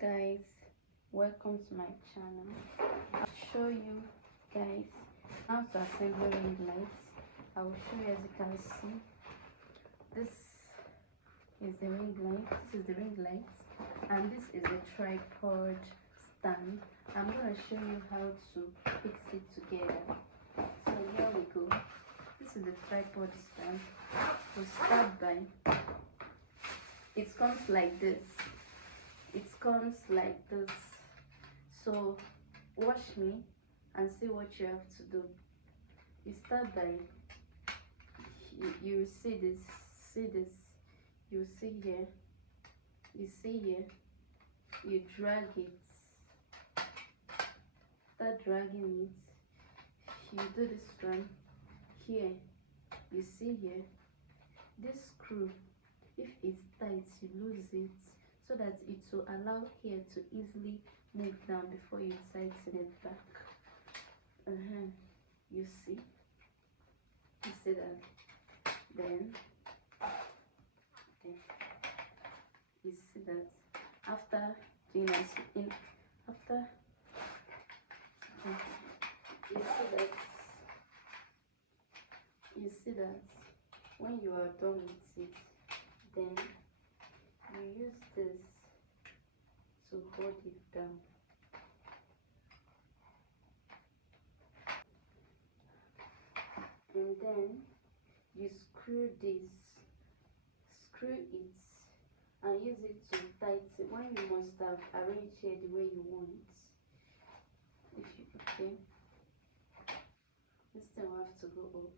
Guys, welcome to my channel. I'll show you guys how to assemble ring lights. I will show you. As you can see, this is the ring light, and this is a tripod stand. I'm going to show you how to fix it together. So here we go. This is the tripod stand. We'll start by, it comes like this. So watch me and see what you have to do. You start by, you see this, you see here, you drag it, start dragging it. You do this one here, you see here, this screw, if it's tight, you lose it, so that it will allow here to easily move down before you tighten it back. You see that. Then you see that after doing this, you see that when you are done with it, then you use this to hold it down. And then you screw it and use it to tighten when you must have arranged it the way you want. Okay, this thing will have to go up.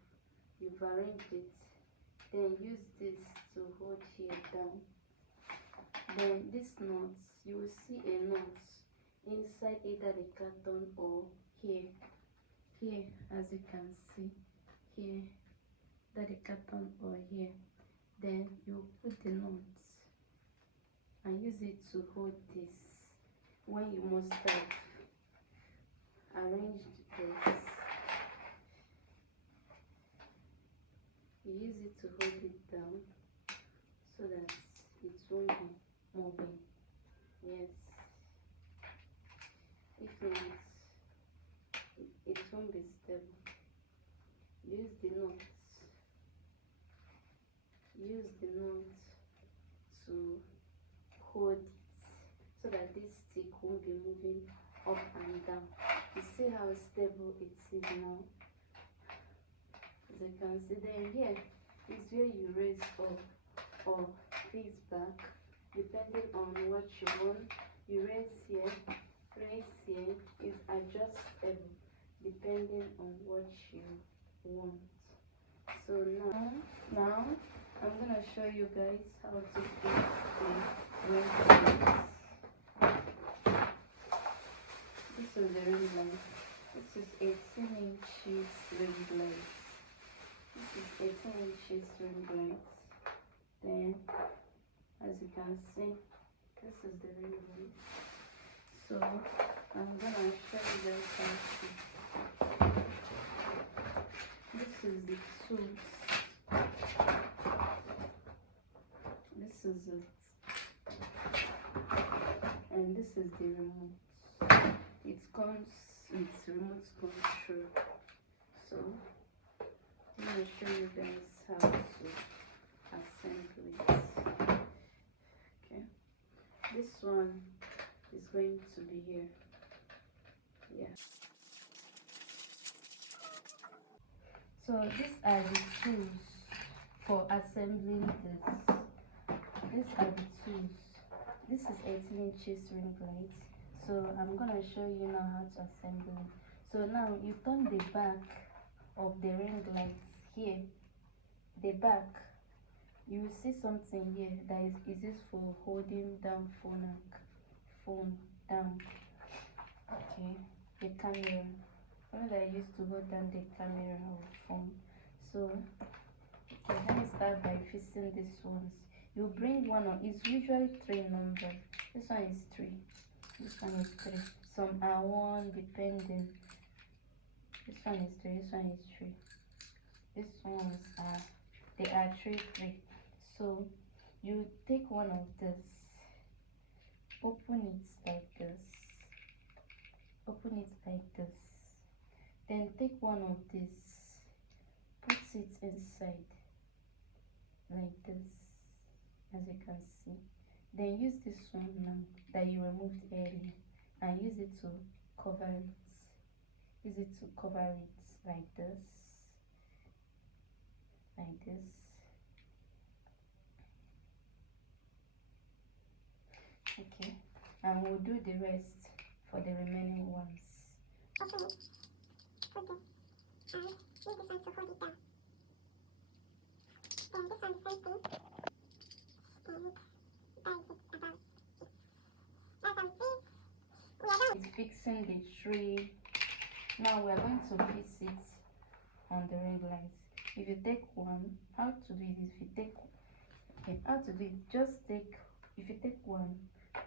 You've arranged it, then use this to hold here down. Then this knot, you will see a knot inside either the carton or here, as you can see here, that the carton or here. Then you put the knots and use it to hold this when you must have arranged this. You use it to hold it down so that it won't be moving. Yes, if not, it won't be stable. Use the knots to hold it so that this stick won't be moving up and down. You see how stable it is now. As you can see, then here is where you raise up or face back, depending on what you want. You raise here, is adjustable depending on what you want. So now I'm gonna show you guys how to fix the ring light. This is the ring light. This is 18 inches ring light. This is 18 inches ring light. Then, as you can see, this is the ring light. So I'm gonna show you guys how to. This is the tools. This is it, and this is the remote. It comes with remote control. So I'm gonna show you guys how to assemble it. Okay, this one is going to be here. Yeah. So these are the tools for assembling this. These are the tools. This is 18 inches ring light. So I'm gonna show you now how to assemble it. So now you turn the back of the ring light here. The back, you will see something here that is used for holding down phone down. Okay, the camera. One that I used to hold down the camera or phone. So okay, let me start by fixing these ones. You bring one on, it's usually 3 numbers. This one is 3. This one is 3. Some are 1 depending. This one is 3. This one is 3. These ones are, they are 3. So you take one of this, open it like this, open it like this, then take one of this, put it inside like this, as you can see. Then use this one now that you removed earlier and use it to cover it, like this, like this. Okay, and we'll do the rest for the remaining ones. Open it, put this, and use this one to hold it down. Then this one, the same thing, and that is it about it. As I'm seeing, we are done. It's fixing the tree. Now we are going to fix it on the ring light. If you take one, how to do it? If you take, okay, how to do it? Just take, if you take one,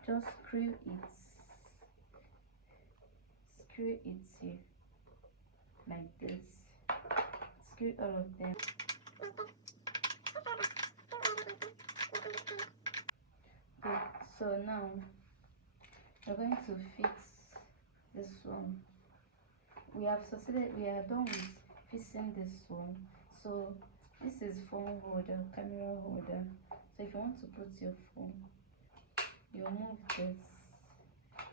just screw it here like this. Screw all of them. Okay, so now we're going to fix this one. We have succeeded, we are done with fixing this one. So this is phone holder, camera holder. So if you want to put your phone, you move this.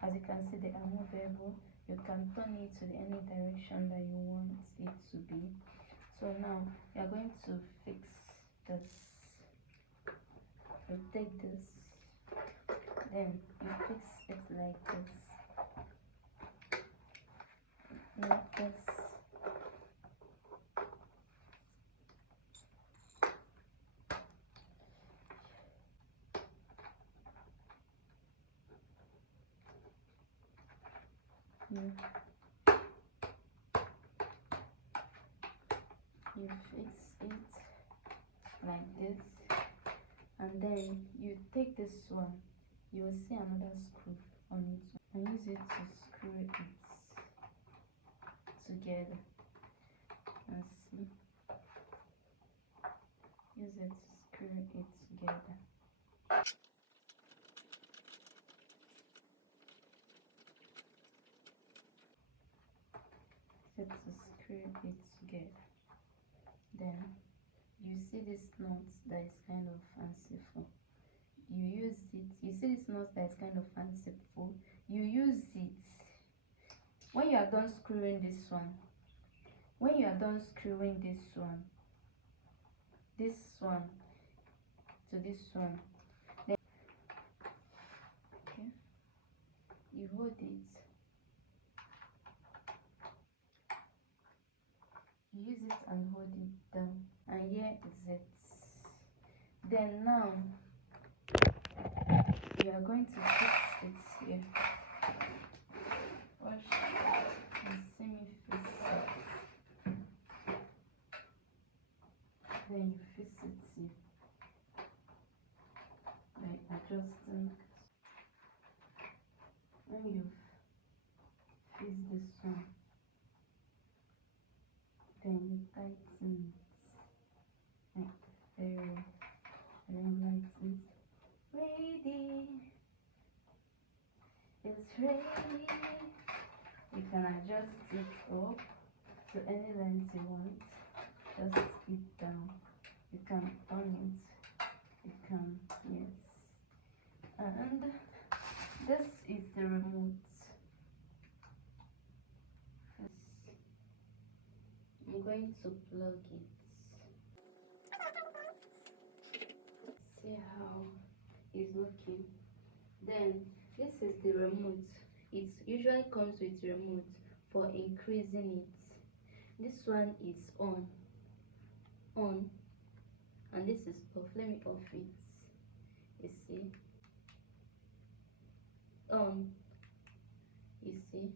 As you can see, they are movable. You can turn it to any direction that you want it to be. So now we are going to fix this. You take this, then you fix it like this. Like this. You fix it like this, and then you take this one, you will see another screw on it, and use it to screw it together. And see, use it to screw it together. Set to screw it together. Then you see this knot that is kind of fanciful. You use it. You see this knot that is kind of fanciful. You use it when you are done screwing this one. When you are done screwing this one to this one, then okay, you hold it. You use it and hold it down, and here is it. Then now you are going to fix it here. Wash and semi-fix it. Then you fix it here by adjusting. When you fix this one, then you tighten it like very, ring light is ready. It's ready. You can adjust it up to any length you want. Just it down. You can turn it. You can, yes. And this is the remote. I'm going to plug it. See how it's looking. Then this is the remote. It usually comes with remote for increasing it. This one is on, and this is off. Let me off it. You see, on. You see.